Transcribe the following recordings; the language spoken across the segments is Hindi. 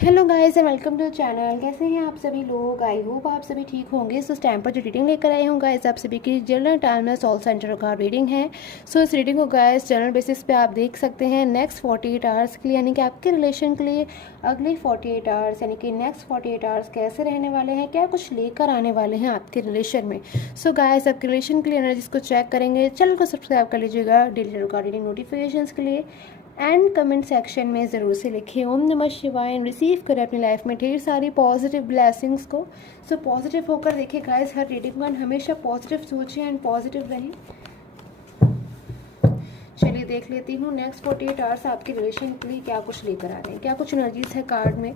Hello guys and welcome to channel. कैसे हैं आप सभी लोग? आई होप आप सभी ठीक होंगे। सो इस टाइम पर जो रीडिंग लेकर आए हूँ गाइस, आप सभी की जनरल टाइमलेस ऑल सेंटर का रीडिंग है। सो इस रीडिंग को गाइस जनरल बेसिस पे आप देख सकते हैं नेक्स्ट 48 आवर्स के लिए, यानी कि आपके रिलेशन के लिए अगले 48 आवर्स, यानी कि नेक्स्ट 48 आवर्स कैसे रहने वाले हैं, क्या कुछ लेकर आने वाले हैं आपके रिलेशन में। सो गाइस आपके रिलेशन के लिए एनर्जीज को चेक करेंगे। चैनल को सब्सक्राइब कर लीजिएगा डेली का रीडिंग नोटिफिकेशन के लिए, एंड कमेंट सेक्शन में ज़रूर से लिखिए ओम नमः शिवाय एंड रिसीव करें अपनी लाइफ में ढेर सारी पॉजिटिव ब्लेसिंग्स को। सो पॉजिटिव होकर देखिए गाइस, हर रीडिंग में हमेशा पॉजिटिव सोचें एंड पॉजिटिव रहें। चलिए देख लेती हूँ नेक्स्ट 48 आवर्स आपके रिलेशन के लिए क्या कुछ लेकर आ रहे हैं, क्या कुछ एनर्जीज है कार्ड में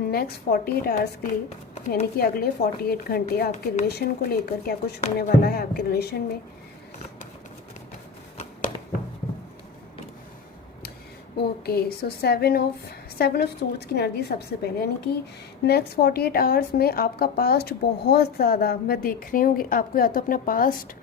नेक्स्ट 48 आवर्स के लिए, यानी कि अगले 48 घंटे आपके रिलेशन को लेकर क्या कुछ होने वाला है आपके रिलेशन में। Okay so seven of suits की एनर्जी सबसे पहले, यानी कि नेक्स्ट 48 आवर्स में आपका पास्ट बहुत ज़्यादा, मैं देख रही हूँ कि आपको या तो अपना पास्ट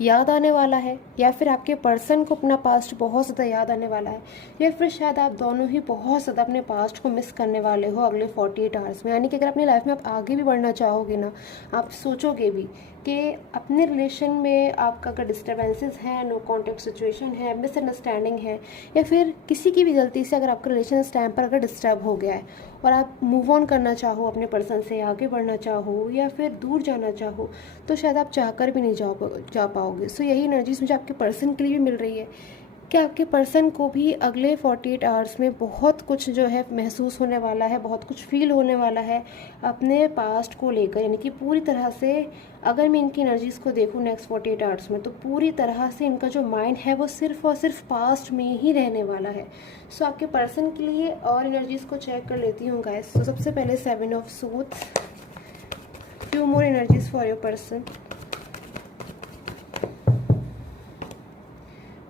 याद आने वाला है, या फिर आपके पर्सन को अपना पास्ट बहुत ज़्यादा याद आने वाला है, या फिर शायद आप दोनों ही बहुत ज़्यादा अपने पास्ट को मिस करने वाले हो अगले 48 आवर्स में। यानी कि अगर अपनी लाइफ में आप आगे भी बढ़ना चाहोगे ना, आप सोचोगे भी कि अपने रिलेशन में आपका अगर डिस्टर्बेंसेस हैं, नो कॉन्टेक्ट सिचुएशन है, मिसअंडरस्टैंडिंग है, या फिर किसी की भी गलती से अगर आपका रिलेशन इस टाइम पर अगर डिस्टर्ब हो गया है और आप मूव ऑन करना चाहो, अपने पर्सन से आगे बढ़ना चाहो या फिर दूर जाना चाहो, तो शायद आप चाहकर भी नहीं जा पाओगे। सो यही एनर्जीज मुझे आपके पर्सन के लिए भी मिल रही है कि आपके पर्सन को भी अगले 48 आवर्स में बहुत कुछ जो है महसूस होने वाला है, बहुत कुछ फील होने वाला है अपने पास्ट को लेकर। यानी कि पूरी तरह से अगर मैं इनकी एनर्जीज़ को देखूँ नेक्स्ट 48 आवर्स में, तो पूरी तरह से इनका जो माइंड है वो सिर्फ और सिर्फ पास्ट में ही रहने वाला है। सो आपके पर्सन के लिए और एनर्जीज़ को चेक कर लेती हूँ गाइस। तो सबसे पहले 7 of suits, few more energies for your person.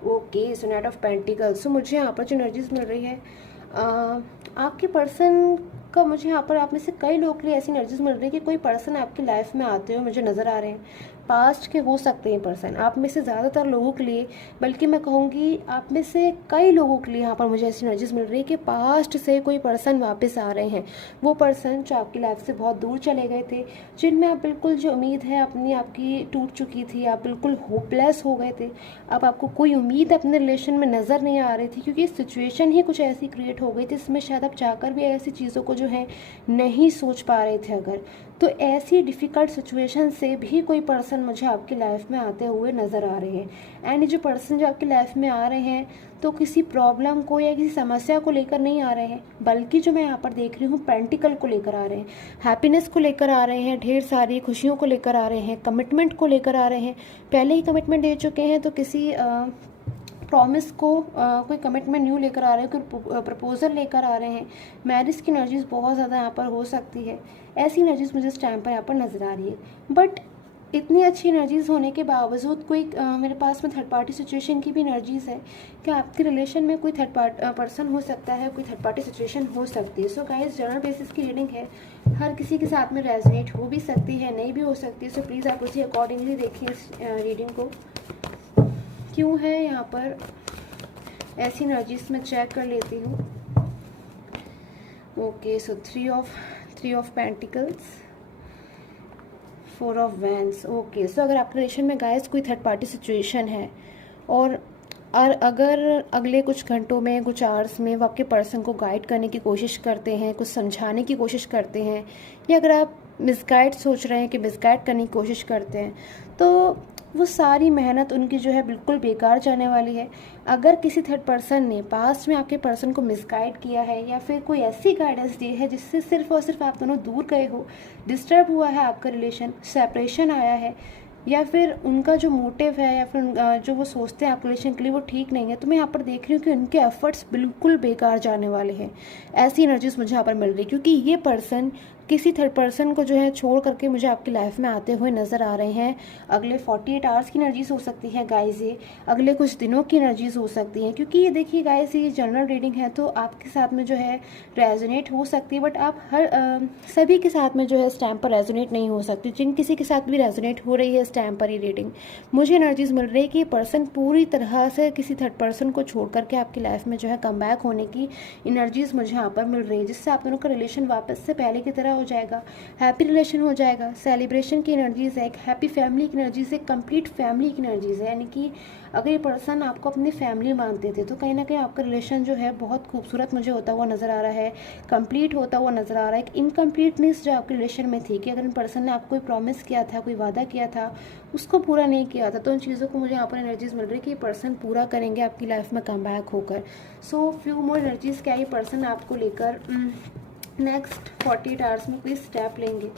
Okay so knight of pentacles. So मुझे यहाँ पर जो एनर्जीज मिल रही है आपके पर्सन का, मुझे यहाँ पर आप में से कई लोगों के लिए ऐसी एनर्जीज मिल रही है कि कोई पर्सन आपकी लाइफ में आते हुए मुझे नज़र आ रहे हैं। पास्ट के हो सकते हैं पर्सन, आप में से ज़्यादातर लोगों के लिए, बल्कि मैं कहूँगी आप में से कई लोगों के लिए यहाँ पर मुझे ऐसी एनर्जीज मिल रही है कि पास्ट से कोई पर्सन वापस आ रहे हैं। वो पर्सन जो आपकी लाइफ से बहुत दूर चले गए थे, जिनमें आप बिल्कुल जो उम्मीद है अपनी आपकी टूट चुकी थी, आप बिल्कुल होपलेस हो गए थे, अब आपको कोई उम्मीद अपने रिलेशन में नज़र नहीं आ रही थी, क्योंकि सिचुएशन ही कुछ ऐसी क्रिएट हो गई थी जिसमें शायद आप चाहकर भी ऐसी चीज़ों को जो है नहीं सोच पा रहे थे। अगर तो ऐसी डिफ़िकल्ट सिचुएशन से भी कोई पर्सन मुझे आपकी लाइफ में आते हुए नज़र आ रहे हैं। एंड ये जो पर्सन जो आपकी लाइफ में आ रहे हैं, तो किसी प्रॉब्लम को या किसी समस्या को लेकर नहीं आ रहे हैं, बल्कि जो मैं यहाँ पर देख रही हूँ पेंटिकल को लेकर आ रहे हैं, हैप्पीनेस को लेकर आ रहे हैं, ढेर सारी खुशियों को लेकर आ रहे हैं, कमिटमेंट को लेकर आ रहे हैं। पहले ही कमिटमेंट दे चुके हैं, तो किसी प्रॉमिस को कोई कमिटमेंट न्यू लेकर आ रहे हैं, कोई प्रपोजल लेकर आ रहे हैं। मैरिज की एनर्जीज बहुत ज़्यादा यहाँ पर हो सकती है। ऐसी एनर्जीज मुझे इस टाइम पर यहाँ पर नज़र आ रही है। बट इतनी अच्छी एनर्जीज होने के बावजूद कोई मेरे पास में थर्ड पार्टी सिचुएशन की भी एनर्जीज है कि आपके रिलेशन में कोई थर्ड पर्सन हो सकता है, कोई थर्ड पार्टी सिचुएशन हो सकती है। सो गाइस जनरल बेसिस की रीडिंग है, हर किसी के साथ में रेजोनेट हो भी सकती है, नहीं भी हो सकती है। सो प्लीज़ आप उसी अकॉर्डिंगली देखिए इस रीडिंग को। क्यों है यहाँ पर ऐसी एनर्जीज में चेक कर लेती हूँ। Okay so three of pentacles, 4 of wands. Okay so अगर आपके रिलेशन में गाइस कोई थर्ड पार्टी सिचुएशन है, और अगर अगले कुछ घंटों में, कुछ आवर्स में वो आपके पर्सन को गाइड करने की कोशिश करते हैं, कुछ समझाने की कोशिश करते हैं, या अगर आप मिसगाइड सोच रहे हैं कि मिसगाइड करने की कोशिश करते हैं, तो वो सारी मेहनत उनकी जो है बिल्कुल बेकार जाने वाली है। अगर किसी थर्ड पर्सन ने पास्ट में आपके पर्सन को मिसगाइड किया है, या फिर कोई ऐसी गाइडेंस दी है जिससे सिर्फ और सिर्फ आप दोनों दूर गए हो, डिस्टर्ब हुआ है आपका रिलेशन, सेपरेशन आया है, या फिर उनका जो मोटिव है या फिर जो वो सोचते हैं आपके रिलेशन के लिए वो ठीक नहीं है, तो मैं यहाँ पर देख रही हूँ कि उनके एफर्ट्स बिल्कुल बेकार जाने वाले हैं। ऐसी एनर्जीज मुझे यहाँ पर मिल रही है, क्योंकि ये पर्सन किसी थर्ड पर्सन को जो है छोड़ करके मुझे आपकी लाइफ में आते हुए नज़र आ रहे हैं। अगले 48 आवर्स की एनर्जीज हो सकती है गाइस, ये अगले कुछ दिनों की एनर्जीज हो सकती हैं, क्योंकि ये देखिए गाइस ये जनरल रीडिंग है तो आपके साथ में जो है रेजोनेट हो सकती है, बट आप सभी के साथ में जो है इस टाइम पर रेजोनेट नहीं हो सकती। जिन किसी के साथ भी रेजोनेट हो रही है इस टाइम पर ये रीडिंग, मुझे एनर्जीज मिल रही है कि पर्सन पूरी तरह से किसी थर्ड पर्सन को छोड़ करके आपकी लाइफ में जो है कम बैक होने की एनर्जीज मुझे यहाँ पर मिल रही है, जिससे आप दोनों का रिलेशन वापस से पहले की तरह हो जाएगा, हैप्पी रिलेशन हो जाएगा। सेलिब्रेशन की एनर्जीज है, एक हैप्पी फैमिली की एनर्जीज है, कंप्लीट फैमिली की एनर्जीज है। यानी कि अगर ये पर्सन आपको अपनी फैमिली मानते थे तो कहीं ना कहीं आपका रिलेशन जो है बहुत खूबसूरत मुझे होता हुआ नज़र आ रहा है, कंप्लीट होता हुआ नज़र आ रहा है। एक इनकम्प्लीटनेस जो आपके रिलेशन में थी कि अगर इन पर्सन ने आपको कोई प्रॉमिस किया था, कोई वादा किया था, उसको पूरा नहीं किया था, तो उन चीज़ों को मुझे यहाँ पर एनर्जीज मिल रही है कि ये पर्सन पूरा करेंगे आपकी लाइफ में कम बैक होकर। सो फ्यू मोर एनर्जीज क्या ये पर्सन आपको लेकर नेक्स्ट 48 आवर्स में कोई स्टेप लेंगे।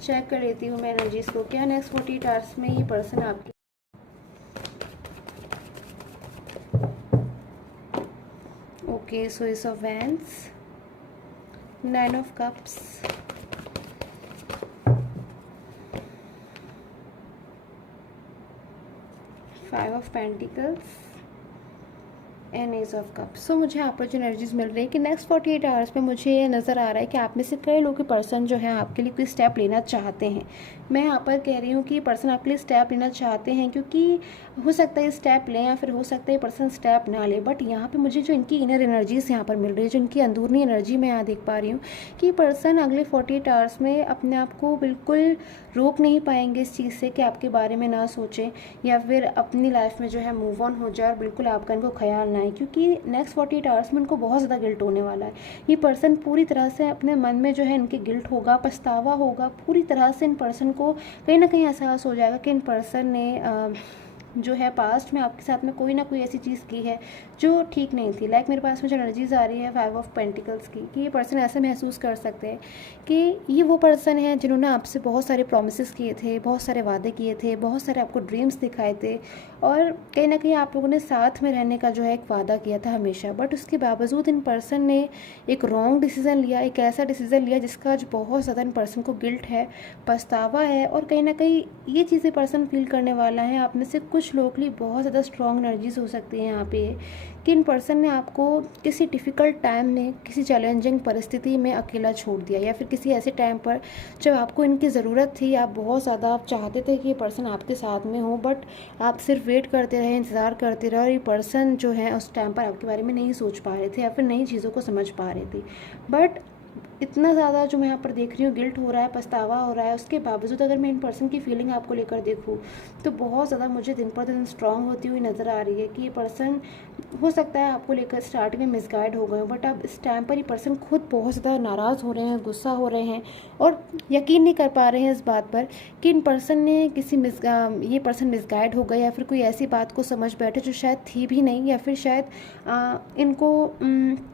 चेक कर लेती हूँ मैं एनर्जीज को, क्या नेक्स्ट 48 आवर्स में ये पर्सन आपकी okay. So ace of wands, 9 of cups, 5 of pentacles and ace of cup. So मुझे यहाँ पर जो एनर्जीज मिल रही है कि नेक्स्ट 48 आवर्स में मुझे ये नज़र आ रहा है कि आप में से कई लोग के पर्सन जो है आपके लिए कोई स्टेप लेना चाहते हैं। मैं यहाँ पर कह रही हूँ कि पर्सन आपके लिए स्टेप लेना चाहते हैं, क्योंकि हो सकता है स्टेप लें या फिर हो सकता है पर्सन स्टेप ना ले, बट यहाँ पे मुझे जो इनकी इनर एनर्जीज यहाँ पर मिल रही है, जो इनकी अंदरूनी एनर्जी मैं यहाँ देख पा रही हूँ कि पर्सन अगले 48 आवर्स में अपने आप को बिल्कुल रोक नहीं पाएंगे इस चीज़ से कि आपके बारे में ना सोचें या फिर अपनी लाइफ में जो है मूव ऑन हो जाए और बिल्कुल आपका इनको ख्याल ना आए, क्योंकि नेक्स्ट 48 आवर्स में इनको बहुत ज़्यादा गिल्ट होने वाला है। ये पर्सन पूरी तरह से अपने मन में जो है इनके गिल्ट होगा, पछतावा होगा, पूरी तरह से इन पर्सन को कहीं ना कहीं एहसास हो जाएगा कि इन पर्सन ने जो है पास्ट में आपके साथ में कोई ना कोई ऐसी चीज़ की है जो ठीक नहीं थी। लाइक मेरे पास में जो एनर्जीज आ रही है 5 ऑफ पेंटिकल्स की, कि ये पर्सन ऐसा महसूस कर सकते हैं कि ये वो पर्सन है जिन्होंने आपसे बहुत सारे प्रॉमिसेस किए थे, बहुत सारे वादे किए थे, बहुत सारे आपको ड्रीम्स दिखाए थे और कहीं ना कहीं आप लोगों ने साथ में रहने का जो है एक वादा किया था हमेशा, बट उसके बावजूद इन पर्सन ने एक रॉन्ग डिसीज़न लिया, एक ऐसा डिसीज़न लिया जिसका आज बहुत ज़्यादा इन पर्सन को गिल्ट है, पछतावा है और कहीं ना कहीं ये चीज़ें पर्सन फील करने वाला है। आप में से कुछ लोगों के लिए बहुत ज़्यादा स्ट्रॉन्ग एनर्जीज हो सकती है यहाँ पे कि इन पर्सन ने आपको किसी डिफ़िकल्ट टाइम में, किसी चैलेंजिंग परिस्थिति में अकेला छोड़ दिया या फिर किसी ऐसे टाइम पर जब आपको इनकी ज़रूरत थी, आप बहुत ज़्यादा आप चाहते थे कि ये पर्सन आपके साथ में हो, बट आप सिर्फ वेट करते रहे, इंतज़ार करते रहे और ये पर्सन जो है उस टाइम पर आपके बारे में नहीं सोच पा रहे थे या फिर नई चीज़ों को समझ पा रहे थे। बट इतना ज़्यादा जो मैं यहाँ पर देख रही हूँ गिल्ट हो रहा है, पछतावा हो रहा है, उसके बावजूद अगर मैं इन पर्सन की फीलिंग आपको लेकर देखूँ तो बहुत ज़्यादा मुझे दिन पर दिन स्ट्रांग होती हुई नज़र आ रही है कि ये पर्सन हो सकता है आपको लेकर स्टार्टिंग में मिसगाइड हो गए, बट अब इस टाइम पर ये पर्सन खुद बहुत ज़्यादा नाराज़ हो रहे हैं, गुस्सा हो रहे हैं और यकीन नहीं कर पा रहे हैं इस बात पर कि इन पर्सन ने ये पर्सन मिसगाइड हो गए या फिर कोई ऐसी बात को समझ बैठे जो शायद थी भी नहीं, या फिर शायद इनको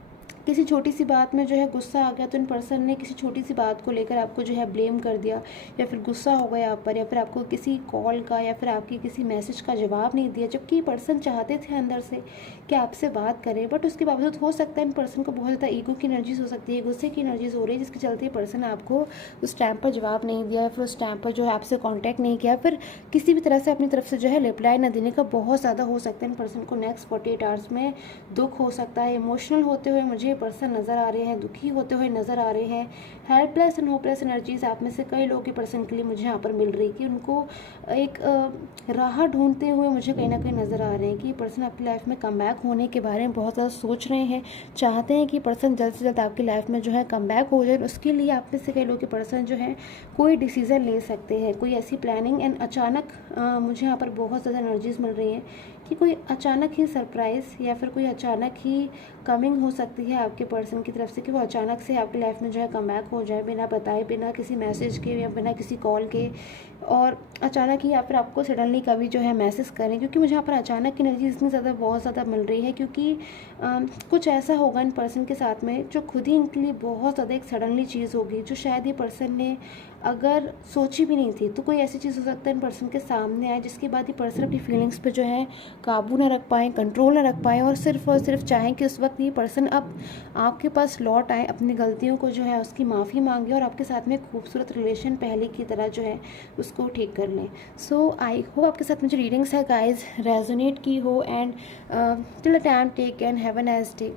किसी छोटी सी बात में जो है गुस्सा आ गया तो इन पर्सन ने किसी छोटी सी बात को लेकर आपको जो है ब्लेम कर दिया या फिर गुस्सा हो गया आप पर, या फिर आपको किसी कॉल का या फिर आपकी किसी मैसेज का जवाब नहीं दिया, जबकि ये पर्सन चाहते थे अंदर से कि आपसे बात करें, बट उसके बावजूद हो सकता है इन पर्सन को बहुत ज़्यादा ईगो की एनर्जीज हो सकती है, गुस्से की एनर्जीज हो रही है, जिसके चलते पर्सन आपको उस टाइम पर जवाब नहीं दिया या फिर उस टाइम पर जो है आपसे कॉन्टैक्ट नहीं किया, फिर किसी भी तरह से अपनी तरफ से जो है रिप्लाई न देने का बहुत ज़्यादा हो सकता है इन पर्सन को नेक्स्ट 48 आवर्स में दुख हो सकता है। इमोशनल होते हुए मुझे पर्सन नज़र आ रहे हैं, दुखी होते हुए नज़र आ रहे हैं, हेल्पलेस एंड होपलेस एनर्जीज आप में से कई लोगों के पर्सन के लिए मुझे यहाँ पर मिल रही है कि उनको एक राह ढूंढते हुए मुझे कहीं ना कहीं नज़र आ रहे हैं कि पर्सन आपकी लाइफ में कम बैक होने के बारे में बहुत ज़्यादा सोच रहे हैं, चाहते हैं कि पर्सन जल्द से जल्द आपकी लाइफ में जो है कम बैक हो जाए। उसके लिए आप में से कई लोग के पर्सन जो है कोई डिसीज़न ले सकते हैं, कोई ऐसी प्लानिंग एंड अचानक मुझे यहाँ पर बहुत ज़्यादा एनर्जीज मिल रही हैं कि कोई अचानक ही सरप्राइज़ या फिर कोई अचानक ही कमिंग हो सकती है आपके पर्सन की तरफ से कि वो अचानक से आपकी लाइफ में जो है कम बैक हो जाए बिना बताए, बिना किसी मैसेज के या बिना किसी कॉल के, और अचानक ही या फिर आपको सडनली कभी जो है मैसेज करें, क्योंकि मुझे यहाँ पर अचानक की एनर्जी इतनी ज़्यादा बहुत ज़्यादा मिल रही है क्योंकि कुछ ऐसा होगा इन पर्सन के साथ में जो खुद ही इनके लिए बहुत ज़्यादा एक सडनली चीज़ होगी जो शायद ये पर्सन ने अगर सोची भी नहीं थी। तो कोई ऐसी चीज़ हो सकता है इन पर्सन के सामने आए जिसके बाद ये पर्सन अपनी फीलिंग्स पे जो है काबू ना रख पाएँ, कंट्रोल ना रख पाएँ और सिर्फ चाहें कि उस वक्त ये पर्सन अब आपके पास लौट आए, अपनी गलतियों को जो है उसकी माफ़ी मांगे और आपके साथ में खूबसूरत रिलेशन पहले की तरह जो है उसको ठीक कर लें। सो आई होप आपके साथ में जो रीडिंग्स है गाइज रेजोनेट की हो, and till a time take and have a nice day.